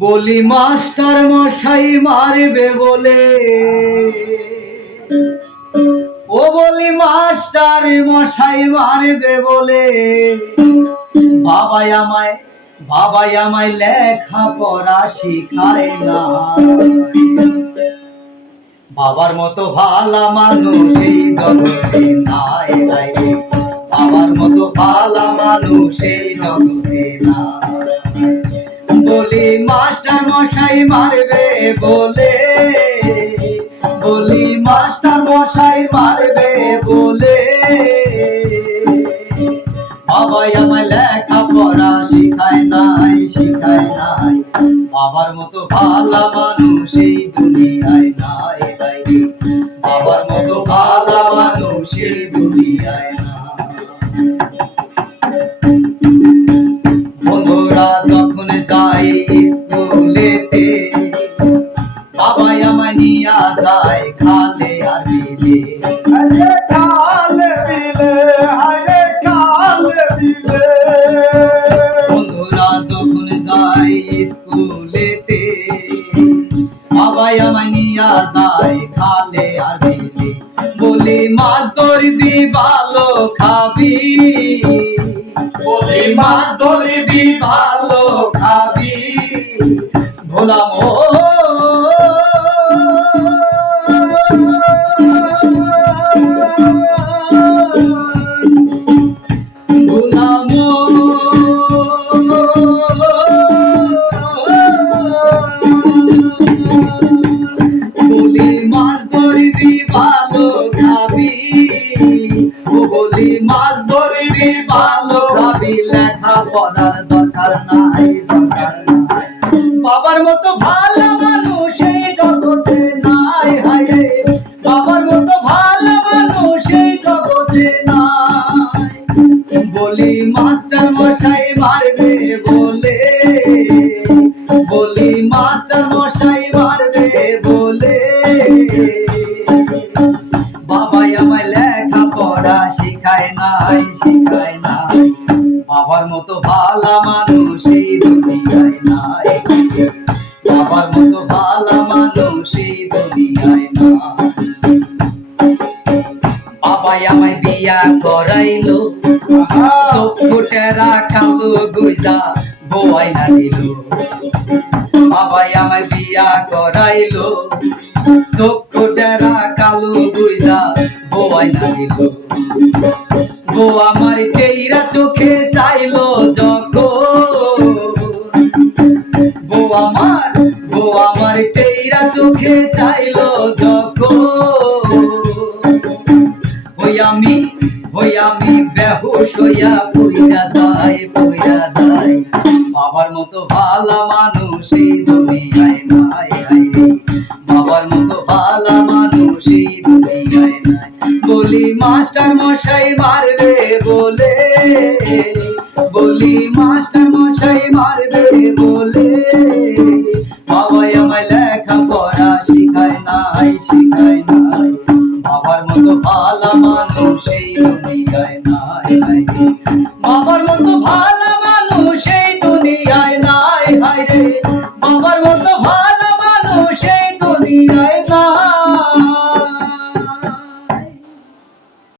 বলি মাস্টার মশাই মারবে বলে, ও বলি মাস্টার মশাই মারবে বলে, বাবাই আমায় লেখা পড়া শিখায় না। বাবার মতো ভালো মানুষ এই জগতে নাই নাই, বাবার মতো ভালো মানুষ এই জগতে নাই। বলি মাস্টার মশাই মারবে বলে, বলি মাস্টার মশাই মারবে বলে, বাবাই আমায় লেখা পড়া শিখায় নাই, শিখায় নাই। বাবার মতো ভালো মানুষ এই দুনিয়ায় নাই নাই, বাবার মতো ভালো মানুষ এই দুনিয়ায় নাই। বন্ধুরা যখন যাই স্কুলেতে, বাবাই আমায় নিয়া যায় খালে আর বিলে, খালে বিলে, হায়রে খালে বিলে। বন্ধুরা যখন যাই স্কুলেতে, বাবাই আমায় নিয়া যায় খালে আর বিলে। বলি মাছ ধরবি ভালো খাবি, বলি মাছ ধরবি ভালো খাবি, ভোলাম ভোলাম বলি মাছ ধরবি ভালো খাবি, ও বলি মাছ ধরবি ভালো খাবি, লেখা পড়ার দরকার নাই, দরকার নাই। বাবার মতো ভালো মানুষ এই জগতে নাই, হায় বাবার মতো ভালো মানুষ এই জগতে নাই। বলি মাস্টার মশাই মারবে বলে, বলি মাস্টার মশাই মারবে বলে, বাবাই আমায় লেখা পড়া শিখায় নাই, শিখায় নাই। বাবার মতো ভালো মানুষ এই দুনিয়ায় নাই, বাবার মতো ভালো মানুষ এই দুনিয়ায় নাই। বাবাই আমায় বিয়া করাইলো, চোখেরা কালো গুজা বউয়াই না দিল। বাবাই আমায় বিয়া করাইলো, চোখেরা কালো গুজা বউয়াই না দিল। বউ আমার কেইরা চোখে চাইলো যখন, বউ আমার কেইরা চোখে চাইলো যখন, হই আমি বেহুশ হইয়া পইরা যাই, পইরা যাই। বাবার মতো ভালো মানুষ এই দুনিয়ায় নাই, বাবার মতো ভালো মানুষ এই দুনিয়ায় নাই। বলি মাস্টার মশাই মারবে বলে, বলি মাস্টার মশাই মারবে বলে, বাবাই আমায় লেখা পড়া শিখায় নাই, শিখায় নাই। বাবার মতো ভালো মানুষ এই দুনিয়ায় নাই নাই, বাবার মতো ভালো মানুষ এই দুনিয়ায় নাই, হায় রে বাবার